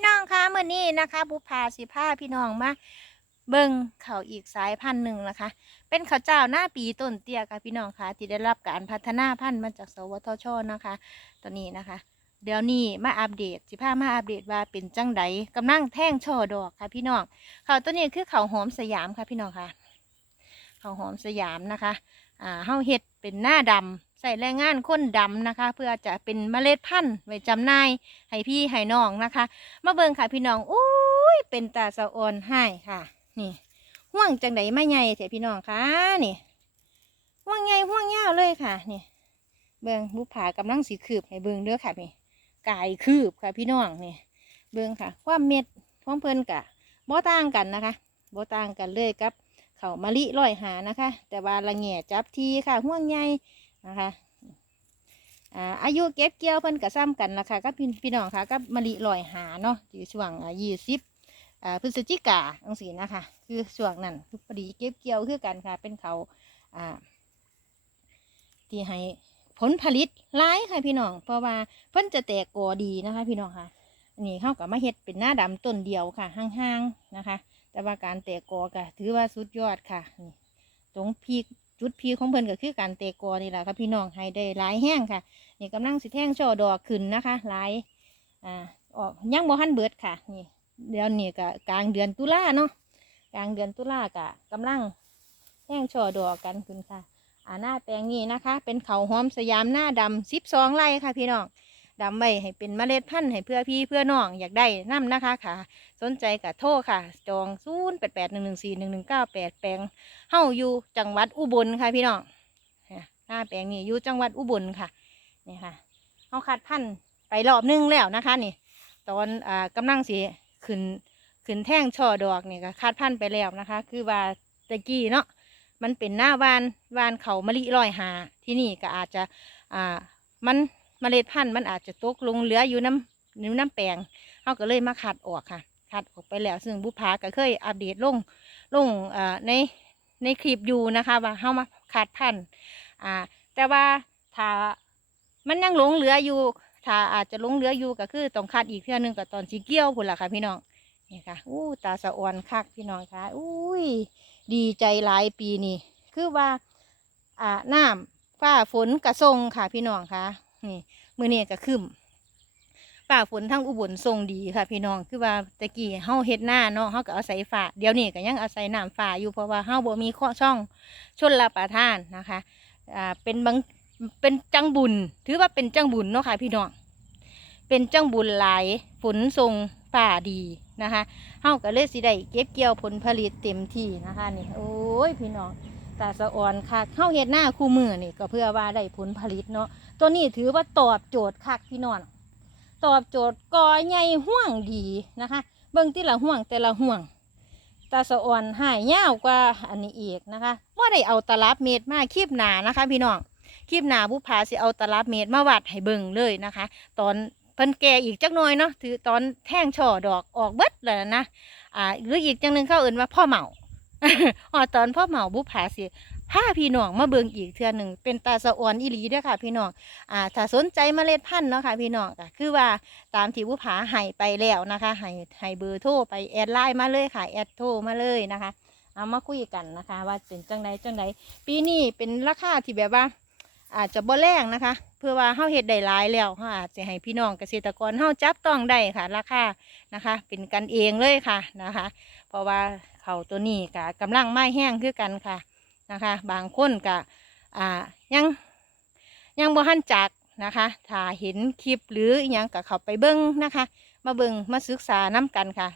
พี่น้องคะเมื่อนี้นะคะ บุพาสิพาพี่น้องมาเบิ่งเขาอีกสายพันธุ์หนึ่งนะคะ เป็นข้าเจ้าหน้าปีต้นเตี้ยค่ะพี่น้องคะที่ได้รับการพัฒนาพันธุ์มาจากสวทชนะคะตอนนี้นะคะ เดี๋ยวนี้มาอัปเดตสิพามาอัปเดตว่าเป็นจังไดกำลังแท่งช่อดอกค่ะ พี่น้องเขาตัวนี้คือเขาหอมสยามค่ะพี่น้องค่ะเขาหอมสยามนะคะอ่าเฮาเฮ็ดเป็นหน้าดำ ใส่แรงงานคนดำนะคะ เพื่อจะเป็นเมล็ดพันธุ์ไว้จำหน่ายให้พี่ให้น้องนะคะ มาเบิ่งค่ะพี่น้องอุ้ยเป็นตาสะออนให้ค่ะ นี่ห่วงจังไดไมาใหญ่เถอะพี่น้องค่ะนี่ห่วงใหญ่ห่วงยาวเลยค่ะนี่เบิ่งบุผากำลังสีคืบให้เบิ่งเด้อค่ะนี่กายคืบค่ะพี่น้องนี่เบิ่งค่ะ ความเม็ดของเพิ่นกะบ่ต่างกันนะคะบ่ต่างกันเลยกับเขามะลิร้อยหานะคะ แต่ว่าละแง่จับทีค่ะห่วงใย นะคะอ่าอายุเก็บเกี่ยวเพิ่นกระซ้ำกันนะคะกับพี่พี่น้องค่ะกับมะลิร้อยหาเนาะอยู่ช่วงยี่สิบอ่าพฤศจิกาจังสีนะคะ คือช่วงนั้นคือพอดีเก็บเกี่ยวคือกันค่ะ เป็นเขาอ่าที่ให้ผลผลิตร้ายค่ะพี่น้อง เพราะว่าเพิ่นจะแตกกอดีนะคะ พี่น้องค่ะนนี้เข้ากับมาเฮ็ดเป็นหน้าดำต้นเดียวค่ะห่างๆนะคะ แต่ว่าการแตกกอกะถือว่าสุดยอดค่ะนี่ตรงพีค จุดพีของเพิ่นก็คือการเตกกอนี่แหละค่ะพี่น้องให้ได้หลายแห้งค่ะนี่กำลังสิแท่งช่อดอกขึ้นนะคะหลายอ่าออกยังบ่ทันเบิดค่ะนี่เดี๋ยวนี้ก็กลางเดือนตุลาเนาะกลางเดือนตุลากะกำลังแท่งช่อดอกกันขึ้นค่ะอ่าหน้าแปลงนี้นะคะ เป็นเขาหอมสยามหน้าดำสิบสองไร่ค่ะพี่น้อง ดำไว้ให้เป็นเมล็ดพันธุ์ให้เพื่อพี่เพื่อน้องอยากได้น้ำนะคะค่ะ สนใจกับโทรค่ะ จองศูนย์แปดแปดหนึ่งหนึ่งสี่หนึ่งหนึ่งเก้าแปดแปลงเฮ้าอยู่จังหวัดอุบลค่ะพี่น้องหน้าแปลงนี้อยู่จังหวัดอุบลค่ะนี่ค่ะเฮาคัดพันธุ์ไปรอบหนึงแล้วนะคะนี่ ตอนอ่ากำลังสีขึ้นขึ้นแท่งช่อดอกนี่ก็คัดพันธุ์ไปแล้วนะคะ คือว่าตะกี้เนาะมันเป็นหน้าวานวานเขามะลิลอยหาที่นี่ก็อาจจะอ่ามัน เมล็ดพันธุ์มันอาจจะตกลงเหลืออยู่น้ำอยู่น้ำแปลงเขาก็เลยมาคัดออกค่ะคัดออกไปแล้วซึ่งบุพาก็เคยอัปเดตลงลงในในคลิปอยู่นะคะ ว่าเขามาคัดพันธุ์อ่า แต่ว่าถ้ามันยังหลงเหลืออยู่ถ้าอาจจะหลงเหลืออยู่ก็คือต้องคัดอีกเทื่อนึงกับตอนสีเกี้ยวพุ่นละค่ะพี่น้องนี่ค่ะอู้ตาสะออนคักพี่น้องค่ะอุ้ยดีใจหลายปีนี่คือว่าอ่าน้ำฟ้าฝนกระทรงค่ะพี่น้องค่ะ นี่มือเนี้ก็ขึ้นป่าฝนทั้งอุบลทรงดีค่ะ พี่น้องคือว่าตะกี้เฮาเฮ็ดหน้าเนาะเฮาก็อาศัยฝ่าเดี๋ยวนี้ก็ยังอาศัยน้ำฝ่าอยู่เพราะว่าเฮาบ่มีข้อช่องชนรับประทานนะคะอ่าเป็นบางเป็นจังบุญ ถือว่าเป็นจังบุญเนาะค่ะ พี่น้องเป็นจังบุญหลายฝนทรงฝ่าดีนะคะเฮาก็เลยสิได้เก็บเกี่ยวผลผลิตเต็มที่นะคะนี่โอ้ยพี่น้อง ตาสะอ่อนค่ะเฮาเฮ็ดหน้าคู่มือนี่ก็เพื่อว่าได้ผลผลิตเนาะตัวนี้ถือว่าตอบโจทย์คักพี่น้องตอบโจทย์กอใหญ่ห่วงดีนะคะ เบิ่งที่ละห่วงแต่ละห่วงตาสะอ่อนหายยาวกว่าอันนี้อีกนะคะว่าได้เอาตลับเมตรมาคีบหนานะคะ พี่น้องคีบหนาบุพาสิเอาตลับเมตรมาวัดให้เบิ่งเลยนะคะ ตอนเพิ่นแก่อีกจักหน่อยเนาะถือตอนแท่งช่อดอกออกเบิดเลยนะอ่าหรืออีกจังหนึ่งเข้าเอื่นว่าพ่อเหมา ออตอนพ่อเหมาบุพาสิพาพี่น้องมาเบิงอีกเทื่อหนึ่งเป็นตาสะอ่อนอีหลีด้อค่ะ พี่น้องอ่าถ้าสนใจเมล็ดพันธุ์เนาะค่ะพี่น้องก็คือว่าตามที่ผู้ผาให้ไปแล้วนะคะให้ให้เบอร์โทรไปแอดไลน์มาเลยค่ะแอดโทรมาเลยนะคะเอามาคุยกันนะคะ ว่าเป็นจังใดจังใดปีนี้เป็นราคาที่แบบว่า อาจจะบ่แรงนะคะ เพื่อว่าเฮาเฮ็ดได้หลายแล้วเฮาอาจจะให้พี่น้องเกษตรกรเฮาจับต้องได้ค่ะ ราคานะคะ เป็นกันเองเลยค่ะนะคะ เพราะว่า เขาตัวนี้ก็กำลังไม้แห้งคือกันค่ะนะคะ บางคนก็อ่ายังยังบ่หันจักนะคะ ถ้าเห็นคลิปหรืออยังก็เข้าไปเบิ้งนะคะ มาเบิ้งมาศึกษาน้กันค่ะ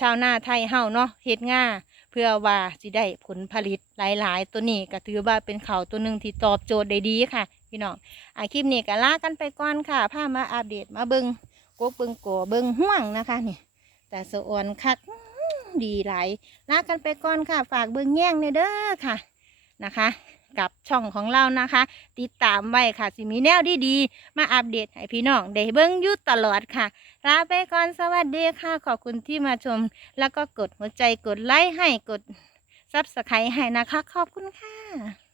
ชาวนาไทยเฮาเนาะเฮ็ดง่าเพื่อว่าสิได้ผลผลิตหลาย ๆ ตัวนี้ก็ถือว่าเป็นข่าวตัวหนึ่งที่ตอบโจทย์ได้ดีค่ะ พี่น้องอาคลิปนี้ก็ลากันไปก่อนค่ะพามาอัปเดตมาเบิ้งกกเบิ้งโกเบิ้งห่วงนะคะนี่แต่สะออนคัก ดีหลายลากันไปก่อนค่ะ ฝากเบิ้งแย่งในเด้อค่ะนะคะ กับช่องของเรานะคะ ติดตามไว้ค่ะ สิมีแนวดีๆมาอัปเดตให้พี่น้องได้เบิ้งยุตตลอดค่ะลาไปก่อนสวัสดีค่ะ ขอบคุณที่มาชม แล้วก็กดหัวใจกดไลค์ให้กดซับสไครต์ให้นะคะ ขอบคุณค่ะ